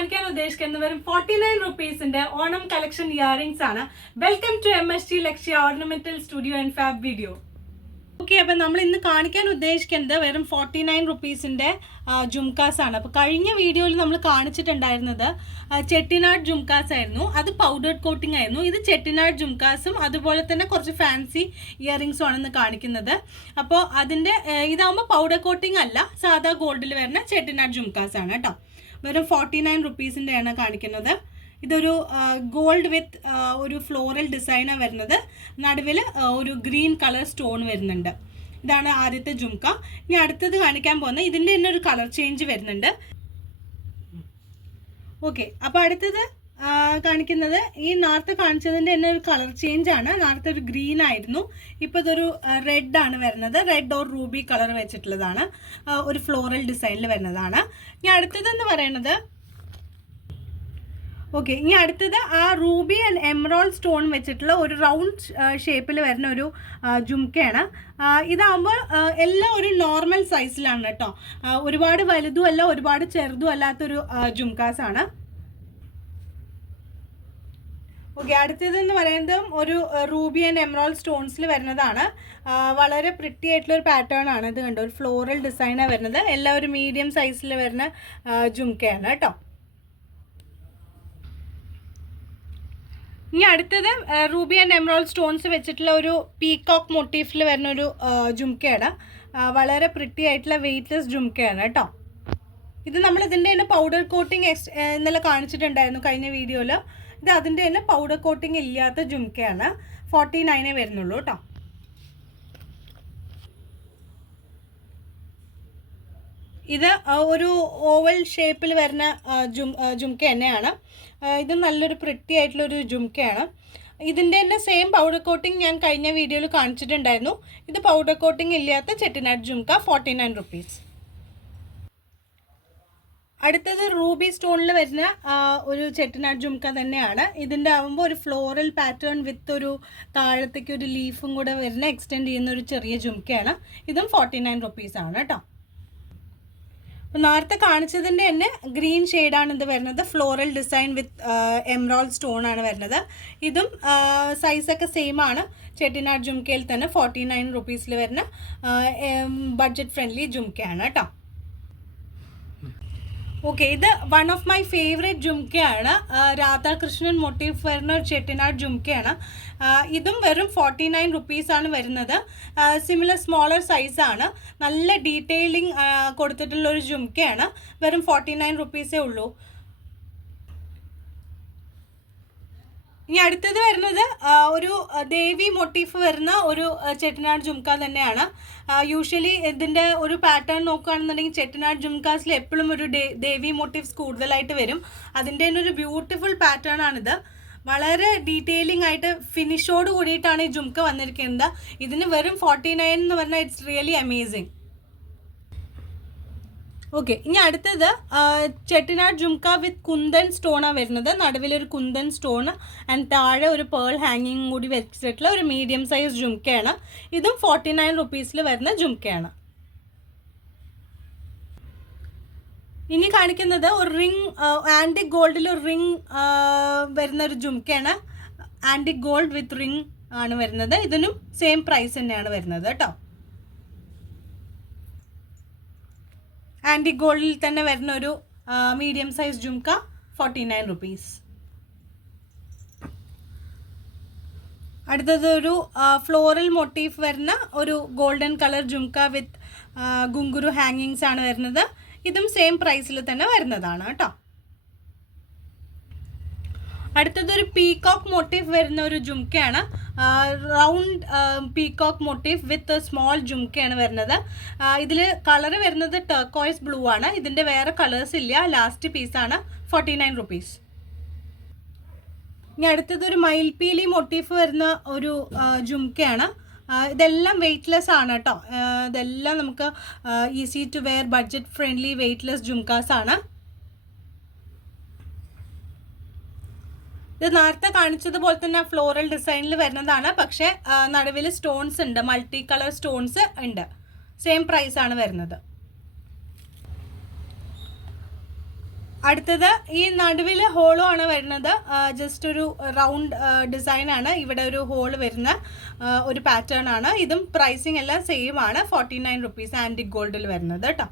കാണിക്കാൻ ഉദ്ദേശിക്കുന്നത് വെറും 49 റുപ്പീസിന്റെ ഓണം കളക്ഷൻ ഇയറിംഗ്സ് ആണ്. Welcome to MST Lakshya ornamental studio and fab video. Okay, അപ്പം നമ്മൾ ഇന്ന് കാണിക്കാൻ ഉദ്ദേശിക്കുന്നത് വെറും 49 റുപ്പീസിൻ്റെ ജുംക്കാസ് ആണ്. അപ്പോൾ കഴിഞ്ഞ വീഡിയോയിൽ നമ്മൾ കാണിച്ചിട്ടുണ്ടായിരുന്നത് ചെട്ടിനാട് ജുംക്കാസ് ആയിരുന്നു. അത് പൗഡേർഡ് കോട്ടിംഗ് ആയിരുന്നു. ഇത് ചെട്ടിനാട് ജുംക്കാസും അതുപോലെ തന്നെ കുറച്ച് ഫാൻസി ഇയറിങ്സും ആണെന്ന് കാണിക്കുന്നത്. അപ്പോൾ അതിൻ്റെ ഇതാകുമ്പോൾ പൗഡർ കോട്ടിംഗ് അല്ല, സാധാ ഗോൾഡിൽ വരുന്ന ചെട്ടിനാട് ജുംക്കാസ് ആണ് കേട്ടോ. വെറും 49 റുപ്പീസിൻ്റെയാണ് കാണിക്കുന്നത്. ഇതൊരു ഗോൾഡ് വിത്ത് ഒരു ഫ്ലോറൽ ഡിസൈനാണ് വരുന്നത്. നടുവിൽ ഒരു ഗ്രീൻ കളർ സ്റ്റോൺ വരുന്നുണ്ട്. ഇതാണ് ആദ്യത്തെ ജുംക്ക. ഇനി അടുത്തത് കാണിക്കാൻ പോകുന്നത് ഇതിൻ്റെ തന്നെ ഒരു കളർ ചേഞ്ച് വരുന്നുണ്ട്. ഓക്കെ, അപ്പോൾ അടുത്തത് കാണിക്കുന്നത് ഈ നേരത്തെ കാണിച്ചതിൻ്റെ തന്നെ ഒരു കളർ ചേഞ്ച് ആണ്. നേരത്തെ ഒരു ഗ്രീൻ ആയിരുന്നു, ഇപ്പോൾ ഇതൊരു റെഡ് ആണ് വരുന്നത്. റെഡ് ഓർ റൂബി കളർ വെച്ചിട്ടുള്ളതാണ്, ഒരു ഫ്ലോറൽ ഡിസൈനിൽ വരുന്നതാണ്. ഇനി അടുത്തതെന്ന് പറയുന്നത് ഓക്കെ, ഇനി അടുത്തത് ആ റൂബി ആൻഡ് എമറോൾഡ് സ്റ്റോൺ വെച്ചിട്ടുള്ള ഒരു റൗണ്ട് ഷേപ്പിൽ വരുന്ന ഒരു ജുംക്കയാണ്. ഇതാകുമ്പോൾ എല്ലാം ഒരു നോർമൽ സൈസിലാണ് കേട്ടോ. ഒരുപാട് വലുതും അല്ല ഒരുപാട് ചെറുതും അല്ലാത്തൊരു ജുംക്കാസാണ്. ഓക്കെ, അടുത്തതെന്ന് പറയുന്നതും ഒരു റൂബി ആൻഡ് എമറോൾഡ് സ്റ്റോൺസിൽ വരുന്നതാണ്. വളരെ പ്രിറ്റി ആയിട്ടുള്ളൊരു പാറ്റേൺ ആണ്. ഇത് കണ്ടോ, ഒരു ഫ്ലോറൽ ഡിസൈനാണ് വരുന്നത്. എല്ലാം ഒരു മീഡിയം സൈസിൽ വരുന്ന ജുംക്കയാണ് കേട്ടോ. ഇനി അടുത്തത് റൂബി ആൻഡ് എമറോൾഡ് സ്റ്റോൺസ് വെച്ചിട്ടുള്ള ഒരു പീകോക്ക് മോട്ടീഫിൽ വരുന്ന ഒരു ജുംക്കയാണ്. വളരെ പ്രിറ്റി ആയിട്ടുള്ള വെയ്റ്റ്ലെസ് ജുംക്കയാണ് കേട്ടോ. ഇത് നമ്മൾ ഇതിൻ്റെ തന്നെ പൗഡർ കോട്ടിങ് ഇന്നലെ കാണിച്ചിട്ടുണ്ടായിരുന്നു കഴിഞ്ഞ വീഡിയോയിൽ. ഇത് അതിൻ്റെ തന്നെ പൗഡർ കോട്ടിങ് ഇല്ലാത്ത ജുംക്കയാണ്. 49 വരുന്നുള്ളൂ കേട്ടോ. ഇത് ഒരു ഓവൽ ഷേപ്പിൽ വരുന്ന ജുംക്ക തന്നെയാണ്. ഇത് നല്ലൊരു പ്രിറ്റി ആയിട്ടുള്ളൊരു ജുംക്കയാണ്. ഇതിൻ്റെ തന്നെ സെയിം പൗഡർ കോട്ടിങ് ഞാൻ കഴിഞ്ഞ വീഡിയോയിൽ കാണിച്ചിട്ടുണ്ടായിരുന്നു. ഇത് പൗഡർ കോട്ടിങ് ഇല്ലാത്ത ചെട്ടിനാട് ജുംക്ക, 49 റുപ്പീസ്. അടുത്തത് റൂബി സ്റ്റോണിൽ വരുന്ന ഒരു ചെട്ടിനാട് ജുംക്ക തന്നെയാണ്. ഇതിൻ്റെ ആകുമ്പോൾ ഒരു ഫ്ലോറൽ പാറ്റേൺ വിത്ത് ഒരു താഴത്തേക്ക് ഒരു ലീഫും കൂടെ വരുന്ന എക്സ്റ്റെൻഡ് ചെയ്യുന്ന ഒരു ചെറിയ ജുംക്കയാണ്. ഇതും 49 റുപ്പീസാണ് കേട്ടോ. അപ്പോൾ നേരത്തെ കാണിച്ചതിൻ്റെ തന്നെ ഗ്രീൻ ഷെയ്ഡാണ് ഇത് വരുന്നത്. ഫ്ലോറൽ ഡിസൈൻ വിത്ത് എമറോൾഡ് സ്റ്റോൺ ആണ് വരുന്നത്. ഇതും സൈസൊക്കെ സെയിം ആണ്. ചെട്ടിനാട് ജുംക്കയിൽ തന്നെ 49 റുപ്പീസിൽ വരുന്ന ബഡ്ജറ്റ് ഫ്രണ്ട്ലി ജുംക്കയാണ് കേട്ടോ. ഓക്കെ, ഇത് വൺ ഓഫ് മൈ ഫേവറേറ്റ് ജുംക്കയാണ്. രാധാകൃഷ്ണൻ മോട്ടീഫ് വരുന്ന ഒരു ചെട്ടിനാട് ജുംക്കയാണ്. ഇതും വെറും 49 റുപ്പീസാണ് വരുന്നത്. സിമിലർ സ്മോളർ സൈസാണ്. നല്ല ഡീറ്റെയിലിംഗ് കൊടുത്തിട്ടുള്ളൊരു ജുംക്കയാണ്. വെറും 49 റുപ്പീസേ ഉള്ളൂ. ഇനി അടുത്തത് വരുന്നത് ഒരു ദേവി മോട്ടീഫ് വരുന്ന ഒരു ചെട്ടിനാട് ജുംക്ക തന്നെയാണ്. യൂഷ്വലി ഇതിൻ്റെ ഒരു പാറ്റേൺ നോക്കുകയാണെന്നുണ്ടെങ്കിൽ ചെട്ടിനാട് ജുംക്കാസിൽ എപ്പോഴും ഒരു ദേവി മോട്ടീവ്സ് കൂടുതലായിട്ട് വരും. അതിൻ്റെ തന്നെ ഒരു ബ്യൂട്ടിഫുൾ പാറ്റേൺ ആണിത്. വളരെ ഡീറ്റെയിലിംഗ് ആയിട്ട് ഫിനിഷോട് കൂടിയിട്ടാണ് ഈ ജുംക്ക വന്നിരിക്കുന്നത്. ഇതിന് വെറും 49 എന്ന് പറഞ്ഞാൽ ഇറ്റ്സ് റിയലി അമേസിങ്. ഓക്കെ, ഇനി അടുത്തത് ചെട്ടിനാട് ജുംക്ക വിത്ത് കുന്തൻ സ്റ്റോണാണ് വരുന്നത്. നടുവിലൊരു കുന്തൻ സ്റ്റോൺ ആൻഡ് താഴെ ഒരു പേൾ ഹാങ്ങിങ് കൂടി വെച്ചിട്ടുള്ള ഒരു മീഡിയം സൈസ് ജുംക്കയാണ്. ഇതും 49 റുപ്പീസിൽ വരുന്ന ജുംക്കയാണ്. ഇനി കാണിക്കുന്നത് ഒരു റിങ്, ആൻറ്റിക് ഗോൾഡിൽ ഒരു റിങ് വരുന്ന ഒരു ജുംക്കയാണ്. ആൻറ്റിക് ഗോൾഡ് വിത്ത് റിങ് ആണ് വരുന്നത്. ഇതിനും സെയിം പ്രൈസ് തന്നെയാണ് വരുന്നത് കേട്ടോ. ആൻറ്റിക് ഗോൾഡിൽ തന്നെ വരുന്ന ഒരു മീഡിയം സൈസ് ജുംക്ക, 49 റുപ്പീസ്. അടുത്തത് ഒരു ഫ്ലോറൽ മോട്ടീഫ് വരുന്ന ഒരു ഗോൾഡൻ കളർ ജുംക്ക വിത്ത് ഗുങ്കുരു ഹാങ്ങിങ്സ് ആണ് വരുന്നത്. ഇതും സെയിം പ്രൈസിൽ തന്നെ വരുന്നതാണ് കേട്ടോ. അടുത്തതൊരു പീകോക്ക് മോട്ടീഫ് വരുന്ന ഒരു ജുംക്കയാണ്. Round peacock motif with small ജുംക്കയാണ് വരുന്നത്. ഇതിൽ കളർ വരുന്നത് ടർക്കോയ്സ് ബ്ലൂ ആണ്. ഇതിൻ്റെ വേറെ കളേഴ്സ് ഇല്ല. ലാസ്റ്റ് പീസാണ്, 49 റുപ്പീസ്. ഇനി അടുത്തതൊരു മയിൽപീലി മോട്ടീഫ് വരുന്ന ഒരു ജുംക്കയാണ്. ഇതെല്ലാം വെയ്റ്റ്ലെസ് ആണ് കേട്ടോ. ഇതെല്ലാം നമുക്ക് easy to wear budget friendly weightless jhumkas ആണ്. ഇത് നേരത്തെ കാണിച്ചതുപോലെ തന്നെ ഫ്ലോറൽ ഡിസൈനിൽ വരുന്നതാണ്. പക്ഷേ നടുവിൽ സ്റ്റോൺസ് ഉണ്ട്, മൾട്ടി കളർ സ്റ്റോൺസ് ഉണ്ട്. സെയിം പ്രൈസാണ് വരുന്നത്. അടുത്തത് ഈ നടുവിൽ ഹോളും ആണ് വരുന്നത്. ജസ്റ്റ് ഒരു റൗണ്ട് ഡിസൈനാണ്. ഇവിടെ ഒരു ഹോൾ വരുന്ന ഒരു പാറ്റേൺ ആണ്. ഇതും പ്രൈസിങ് എല്ലാം സെയിം ആണ്. 49 റുപ്പീസ് ആൻറ്റിക് ഗോൾഡിൽ വരുന്നത് കേട്ടോ.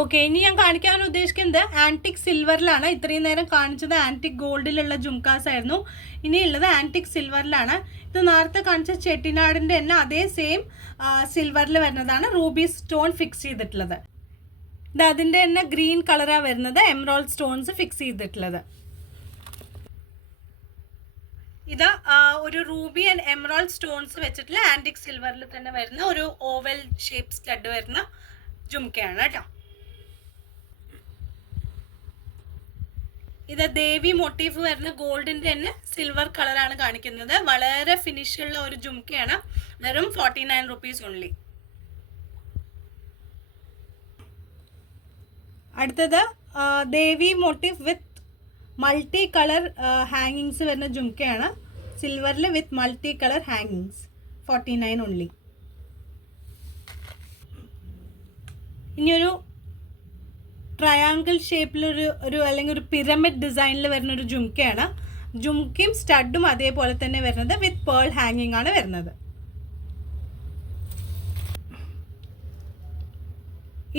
ഓക്കെ, ഇനി ഞാൻ കാണിക്കാൻ ഉദ്ദേശിക്കുന്നത് ആൻറ്റിക് സിൽവറിലാണ്. ഇത്രയും നേരം കാണിച്ചത് ആൻറ്റിക് ഗോൾഡിലുള്ള ജുംകാസ് ആയിരുന്നു. ഇനിയുള്ളത് ആൻറ്റിക് സിൽവറിലാണ്. ഇത് നേരത്തെ കാണിച്ച ചെട്ടിനാടിൻ്റെ തന്നെ അതേ സെയിം സിൽവറിൽ വരുന്നതാണ്. റൂബി സ്റ്റോൺ ഫിക്സ് ചെയ്തിട്ടുള്ളത്. ഇത് അതിൻ്റെ തന്നെ ഗ്രീൻ കളറാണ് വരുന്നത്. എമറോൾഡ് സ്റ്റോൺസ് ഫിക്സ് ചെയ്തിട്ടുള്ളത്. ഇത് ഒരു റൂബി ആൻഡ് എമറോൾഡ് സ്റ്റോൺസ് വെച്ചിട്ടുള്ള ആൻറ്റിക് സിൽവറിൽ തന്നെ വരുന്ന ഒരു ഓവൽ ഷേപ്പ് സ്റ്റഡ് വരുന്ന ജുംക്കയാണ് കേട്ടോ. ഇത് ദേവി മോട്ടീഫ് വരുന്ന ഗോൾഡിൻ്റെ തന്നെ സിൽവർ കളറാണ് കാണിക്കുന്നത്. വളരെ ഫിനിഷുള്ള ഒരു ജുംക്കയാണ്. വെറും 49 റുപ്പീസ് ഓൺലി. അടുത്തത് ദേവി മോട്ടീഫ് വിത്ത് മൾട്ടി കളർ ഹാങ്ങിങ്സ് വരുന്ന ജുംക്കയാണ്. സിൽവറിൽ വിത്ത് മൾട്ടി കളർ ഹാങ്ങിങ്സ് 49 ഓൺലി. ഇനിയൊരു ട്രയാങ്കിൾ ഷേപ്പിലൊരു അല്ലെങ്കിൽ ഒരു പിരമിഡ് ഡിസൈനിൽ വരുന്ന ഒരു ജുംക്കയാണ്. ജുംക്കയും സ്റ്റഡും അതേപോലെ തന്നെ വരുന്നത് വിത്ത് പേൾ ഹാങ്ങിങ് ആണ് വരുന്നത്.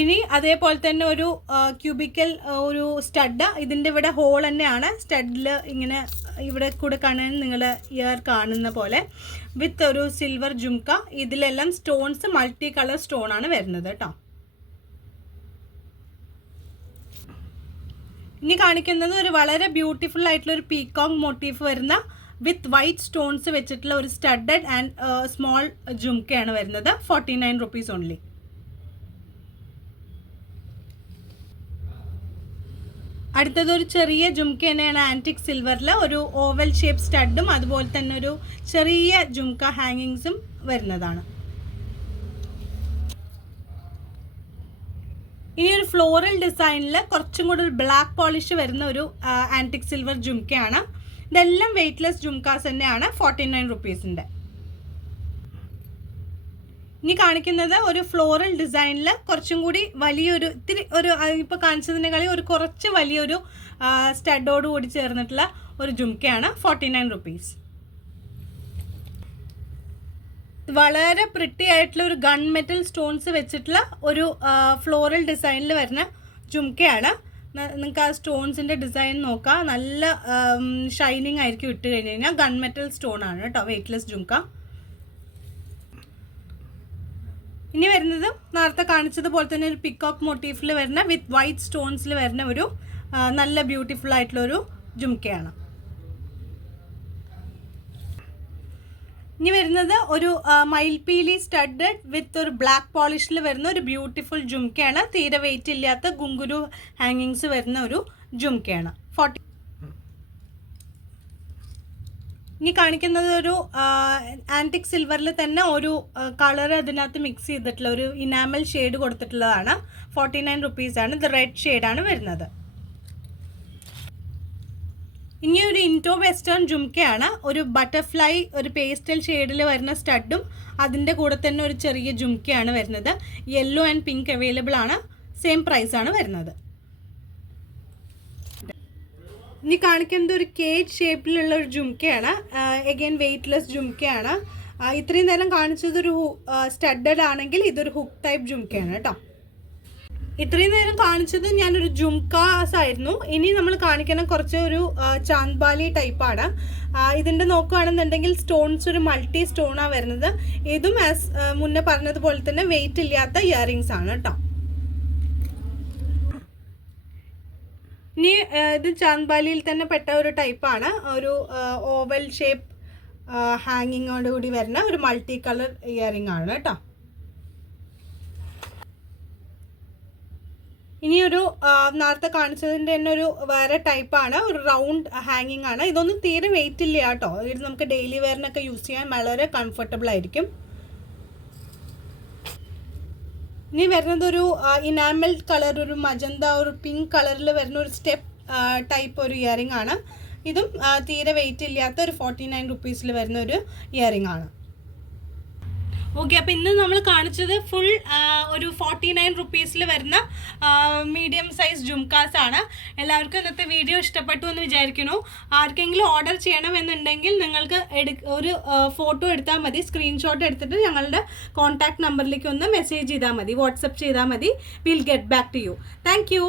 ഇനി അതേപോലെ തന്നെ ഒരു ക്യൂബിക്കൽ ഒരു സ്റ്റഡ്. ഇതിൻ്റെ ഇവിടെ ഹോൾ തന്നെയാണ്. സ്റ്റഡിൽ ഇങ്ങനെ ഇവിടെ കൂടെ കാണാൻ നിങ്ങൾ ഇയർ കാണുന്ന പോലെ വിത്ത് ഒരു സിൽവർ ജുംക്ക. ഇതിലെല്ലാം സ്റ്റോൺസ് മൾട്ടി കളർ സ്റ്റോൺ ആണ് വരുന്നത് കേട്ടോ. ഇനി കാണിക്കുന്നത് ഒരു വളരെ ബ്യൂട്ടിഫുൾ ആയിട്ടുള്ള ഒരു പീകോക്ക് മോട്ടീഫ് വരുന്ന വിത്ത് വൈറ്റ് സ്റ്റോൺസ് വെച്ചിട്ടുള്ള ഒരു സ്റ്റഡഡ് ആൻഡ് സ്മോൾ ജുംക്കയാണ് വരുന്നത്. 49 റുപ്പീസ് ഓൺലി. അടുത്തത് ഒരു ചെറിയ ജുംക്ക തന്നെയാണ് ആൻറ്റിക് സിൽവറിൽ. ഒരു ഓവൽ ഷേപ്പ് സ്റ്റഡും അതുപോലെ തന്നെ ഒരു ചെറിയ ജുംക്ക ഹാങ്ങിങ്സും വരുന്നതാണ്. ഇനി ഒരു ഫ്ലോറൽ ഡിസൈനിൽ കുറച്ചും കൂടി ഒരു ബ്ലാക്ക് പോളിഷ് വരുന്ന ഒരു ആൻറ്റിക് സിൽവർ ജുംക്കയാണ്. ഇതെല്ലാം വെയ്റ്റ്ലെസ് ജുംക്കാസ് തന്നെയാണ്. 49 റുപ്പീസിൻ്റെ. ഇനി കാണിക്കുന്നത് ഒരു ഫ്ലോറൽ ഡിസൈനിൽ കുറച്ചും കൂടി വലിയൊരു ഇത്തിരി ഒരു ഇപ്പോൾ കാണിച്ചതിനേക്കാളും ഒരു കുറച്ച് വലിയൊരു സ്റ്റഡോട് കൂടി ചേർന്നിട്ടുള്ള ഒരു ജുംക്കയാണ്. 49 റുപ്പീസ്. വളരെ പ്രിട്ടി ആയിട്ടുള്ള ഒരു ഗൺ മെറ്റൽ സ്റ്റോൺസ് വെച്ചിട്ടുള്ള ഒരു ഫ്ലോറൽ ഡിസൈനിൽ വരുന്ന ജുംക്കയാണ്. നിങ്ങൾക്ക് ആ സ്റ്റോൺസിൻ്റെ ഡിസൈൻ നോക്കാം. നല്ല ഷൈനിങ് ആയിരിക്കും ഇട്ട് കഴിഞ്ഞ് കഴിഞ്ഞാൽ. ഗൺ മെറ്റൽ സ്റ്റോൺ ആണ് കേട്ടോ, വെയ്റ്റ്ലെസ് ജുംക്ക. ഇനി വരുന്നത് നേരത്തെ കാണിച്ചതുപോലെ തന്നെ ഒരു പിക്കോക്ക് മോട്ടീഫിൽ വരുന്ന വിത്ത് വൈറ്റ് സ്റ്റോൺസിൽ വരുന്ന ഒരു നല്ല ബ്യൂട്ടിഫുൾ ആയിട്ടുള്ളൊരു ജുംക്കയാണ്. ഇനി വരുന്നത് ഒരു മയിൽപീലി സ്റ്റഡ് വിത്ത് ഒരു ബ്ലാക്ക് പോളിഷിൽ വരുന്ന ഒരു ബ്യൂട്ടിഫുൾ ജുംക്കയാണ്. തീരെ വെയിറ്റ് ഇല്ലാത്ത ഗുങ്കുരു ഹാങ്ങിങ്സ് വരുന്ന ഒരു ജുംക്കയാണ്. 40. ഇനി കാണിക്കുന്നത് ഒരു ആൻറ്റിക് സിൽവറിൽ തന്നെ ഒരു കളർ അതിനകത്ത് മിക്സ് ചെയ്തിട്ടുള്ള ഒരു ഇനാമൽ ഷെയ്ഡ് കൊടുത്തിട്ടുള്ളതാണ്. 49 റുപ്പീസാണ്. ഇത് റെഡ് ഷെയ്ഡാണ് വരുന്നത്. ഇനി ഒരു ഇൻഡോ വെസ്റ്റേൺ ജുംക്കയാണ്. ഒരു ബട്ടർഫ്ലൈ ഒരു പേസ്റ്റൽ ഷെയ്ഡിൽ വരുന്ന സ്റ്റഡും അതിൻ്റെ കൂടെ തന്നെ ഒരു ചെറിയ ജുംക്കയാണ് വരുന്നത്. യെല്ലോ ആൻഡ് പിങ്ക് അവൈലബിൾ ആണ്. സെയിം പ്രൈസാണ് വരുന്നത്. ഇനി കാണിക്കുന്നത് ഒരു കേജ് ഷേപ്പിലുള്ള ഒരു ജുംക്കയാണ്. Again weightless ജുംക്കയാണ്. ഇത്രയും നേരം കാണിച്ചതൊരു സ്റ്റഡഡ് ആണെങ്കിൽ ഇതൊരു ഹുക്ക് ടൈപ്പ് ജുംക്കയാണ് കേട്ടോ. ഇത്രയും നേരം കാണിച്ചത് ഞാനൊരു ജുംക്കാസ് ആയിരുന്നു. ഇനി നമ്മൾ കാണിക്കുന്ന കുറച്ച് ഒരു ചാന്ദ്ബാലി ടൈപ്പാണ്. ഇതിൻ്റെ നോക്കുകയാണെന്നുണ്ടെങ്കിൽ സ്റ്റോൺസ് ഒരു മൾട്ടി സ്റ്റോണാണ് വരുന്നത്. ഇതും ആസ് മുന്നേ പറഞ്ഞതുപോലെ തന്നെ വെയിറ്റ് ഇല്ലാത്ത ഇയറിങ്സ് ആണ് കേട്ടോ. ഇനി ഇത് ചാന്ദ്ബാലിയിൽ തന്നെ പെട്ട ഒരു ടൈപ്പാണ്. ഒരു ഓവൽ ഷേപ്പ് ഹാങ്ങിങ്ങോട് കൂടി വരുന്ന ഒരു മൾട്ടി കളർ ഇയറിംഗ് ആണ് കേട്ടോ. ഇനിയൊരു നേരത്തെ കാണിച്ചതിൻ്റെ തന്നെ ഒരു വേറെ ടൈപ്പാണ്. ഒരു റൗണ്ട് ഹാങ്ങിങ് ആണ്. ഇതൊന്നും തീരെ വെയിറ്റ് ഇല്ല കേട്ടോ. ഇത് നമുക്ക് ഡെയിലി വെയറിനൊക്കെ യൂസ് ചെയ്യാൻ വളരെ കംഫർട്ടബിൾ ആയിരിക്കും. ഇനി വരുന്നത് ഒരു ഇനാമൽ കളർ ഒരു മജന്ത ഒരു പിങ്ക് കളറിൽ വരുന്ന ഒരു സ്റ്റെപ്പ് ടൈപ്പ് ഒരു ഇയറിംഗ് ആണ്. ഇതും തീരെ വെയിറ്റ് ഇല്ലാത്ത ഒരു 49 റുപ്പീസിൽ വരുന്ന ഒരു ഇയറിംഗ് ആണ്. ഓക്കെ, അപ്പോൾ ഇന്ന് നമ്മൾ കാണിച്ചത് ഫുൾ ഒരു 49 റുപ്പീസിൽ വരുന്ന മീഡിയം സൈസ് ജുംകാസ് ആണ്. എല്ലാവർക്കും ഇന്നത്തെ വീഡിയോ ഇഷ്ടപ്പെട്ടു എന്ന് വിചാരിക്കുന്നു. ആർക്കെങ്കിലും ഓർഡർ ചെയ്യണമെന്നുണ്ടെങ്കിൽ നിങ്ങൾക്ക് ഒരു ഫോട്ടോ എടുത്താൽ മതി, സ്ക്രീൻഷോട്ട് എടുത്തിട്ട് ഞങ്ങളുടെ കോൺടാക്ട് നമ്പറിലേക്ക് ഒന്ന് മെസ്സേജ് ചെയ്താൽ മതി, വാട്സപ്പ് ചെയ്താൽ മതി. Will get back to you. Thank U.